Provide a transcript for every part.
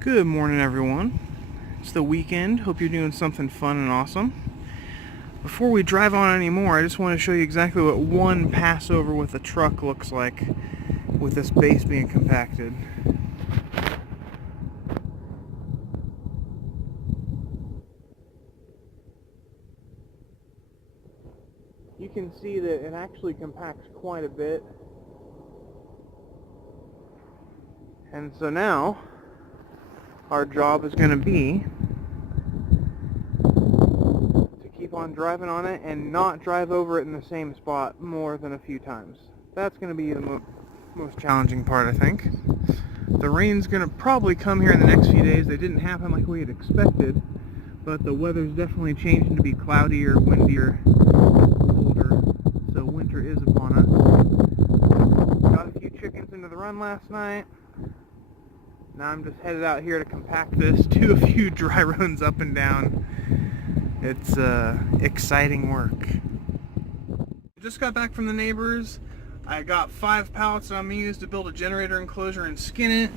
Good morning, everyone. It's the weekend. Hope you're doing something fun and awesome. Before we drive on anymore, I just want to show you exactly what one passover with a truck looks like with this base being compacted. You can see that it actually compacts quite a bit. And so now, our job is going to be to keep on driving on it and not drive over it in the same spot more than a few times. That's going to be the most challenging part, I think. The rain's going to probably come here in the next few days. They didn't happen like we had expected, but the weather's definitely changing to be cloudier, windier, colder, so winter is upon us. Got a few chickens into the run last night. Now I'm just headed out here to compact this, do a few dry runs up and down. It's exciting work. Just got back from the neighbors. I got 5 pallets that I'm going to use to build a generator enclosure and skin it.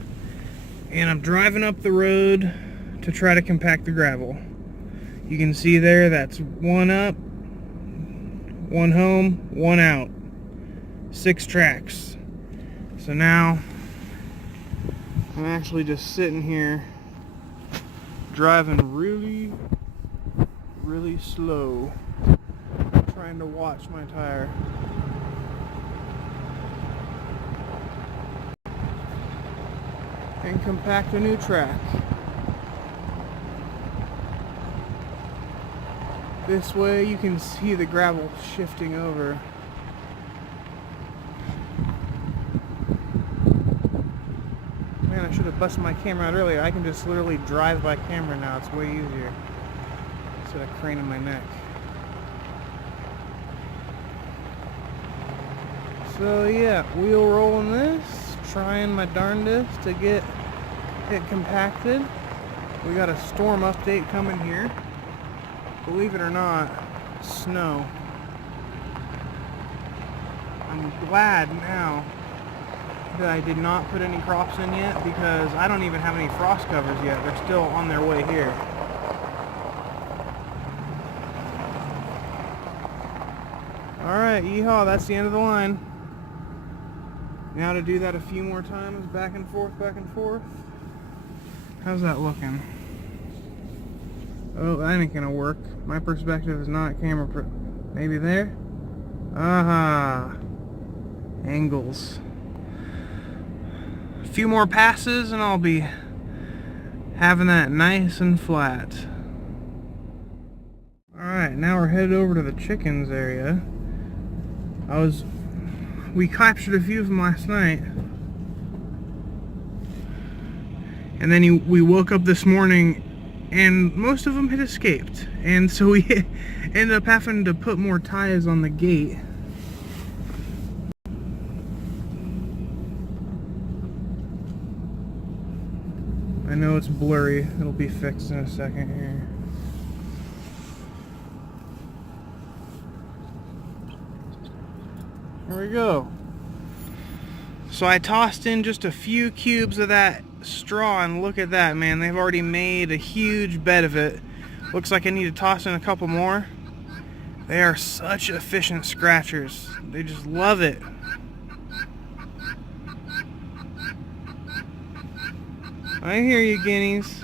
And I'm driving up the road to try to compact the gravel. You can see there, that's 1 up, 1 home, 1 out. 6 tracks. So now I'm actually just sitting here driving really slow, trying to watch my tire. And compact a new track. This way you can see the gravel shifting over. Man, I should have busted my camera out earlier. I can just literally drive by camera now. It's way easier instead of craning my neck. So yeah, wheel rolling this, trying my darndest to get it compacted. We got a storm update coming here. Believe it or not, snow. I'm glad now that I did not put any crops in yet, because I don't even have any frost covers yet. They're still on their way here. Alright, yeehaw, that's the end of the line. Now to do that a few more times, back and forth, back and forth. How's that looking? Oh, that ain't gonna work. My perspective is not camera maybe there? Aha! Angles. A few more passes and I'll be having that nice and flat. Alright, now we're headed over to the chickens area. We captured a few of them last night. And then we woke up this morning and most of them had escaped. And so we ended up having to put more ties on the gate. I know it's blurry. It'll be fixed in a second here. There we go. So I tossed in just a few cubes of that straw, and look at that, man. They've already made a huge bed of it. Looks like I need to toss in a couple more. They are such efficient scratchers. They just love it. I hear you, guineas.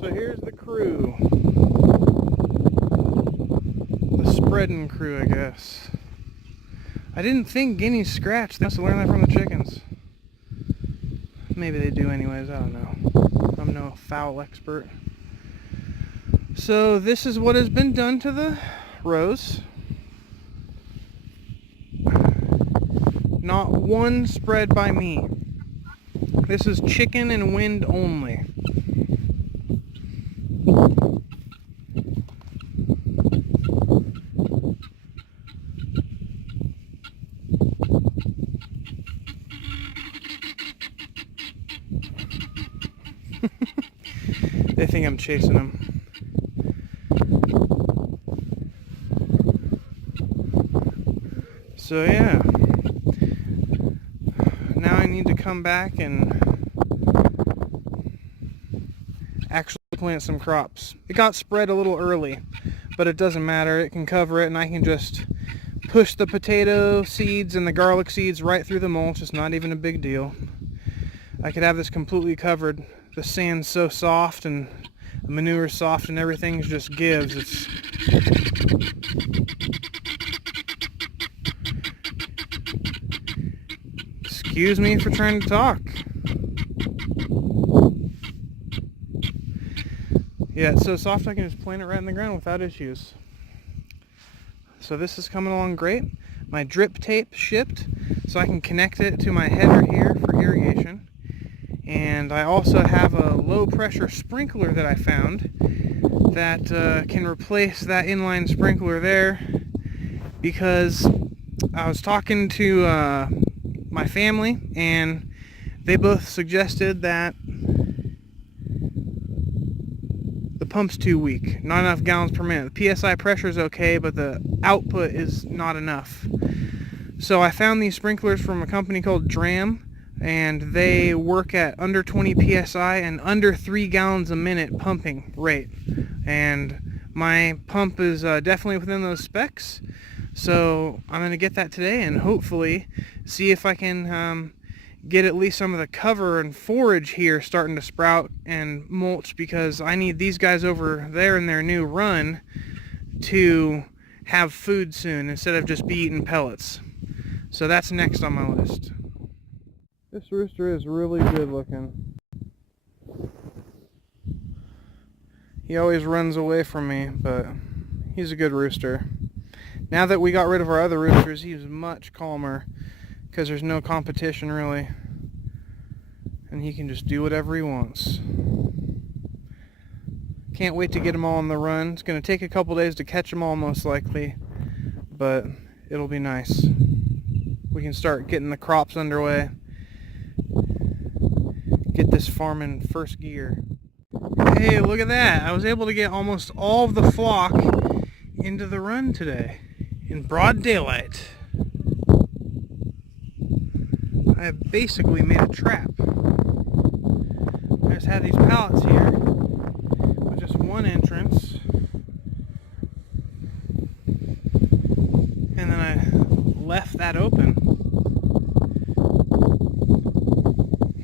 So here's the crew. The spreading crew, I guess. I didn't think guineas scratch. They must have learned that from the chickens. Maybe they do anyways, I don't know. I'm no fowl expert. So this is what has been done to the rows. Not one spread by me. This is chicken and wind only. They think I'm chasing them. So yeah, come back and actually plant some crops. It got spread a little early, but it doesn't matter. It can cover it, and I can just push the potato seeds and the garlic seeds right through the mulch. It's not even a big deal. I could have this completely covered. The sand's so soft and the manure's soft and everything just gives. It's excuse me for trying to talk. Yeah, it's so soft I can just plant it right in the ground without issues. So this is coming along great. My drip tape shipped, so I can connect it to my header here for irrigation. And I also have a low pressure sprinkler that I found that can replace that inline sprinkler there, because I was talking to my family and they both suggested that the pump's too weak, not enough gallons per minute. The PSI pressure is okay, but the output is not enough. So I found these sprinklers from a company called Dram, and they work at under 20 PSI and under 3 gallons a minute pumping rate. And my pump is definitely within those specs. So I'm going to get that today and hopefully see if I can get at least some of the cover and forage here starting to sprout and mulch, because I need these guys over there in their new run to have food soon instead of just be eating pellets. So that's next on my list. This rooster is really good looking. He always runs away from me, but he's a good rooster. Now that we got rid of our other roosters, he's much calmer because there's no competition really. And he can just do whatever he wants. Can't wait to get them all on the run. It's going to take a couple days to catch them all most likely, but it'll be nice. We can start getting the crops underway. Get this farm in first gear. Hey, look at that. I was able to get almost all of the flock into the run today in broad daylight. I have basically made a trap. I just had these pallets here with just one entrance, and then I left that open.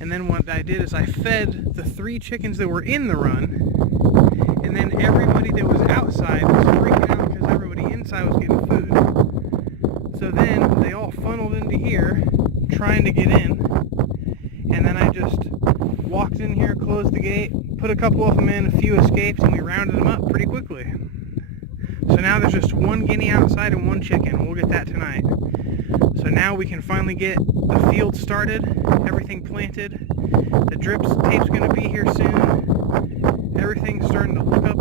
And then what I did is I fed the 3 chickens that were in the run, and then everybody that was outside was freaking out because everybody inside was getting food. So then they all funneled into here trying to get in, and then I just walked in here, closed the gate, put a couple of them in, a few escaped, and we rounded them up pretty quickly. So now there's just 1 guinea outside and 1 chicken. We'll get that tonight. So now we can finally get the field started, everything planted. The drip tape's going to be here soon. Everything's starting to look up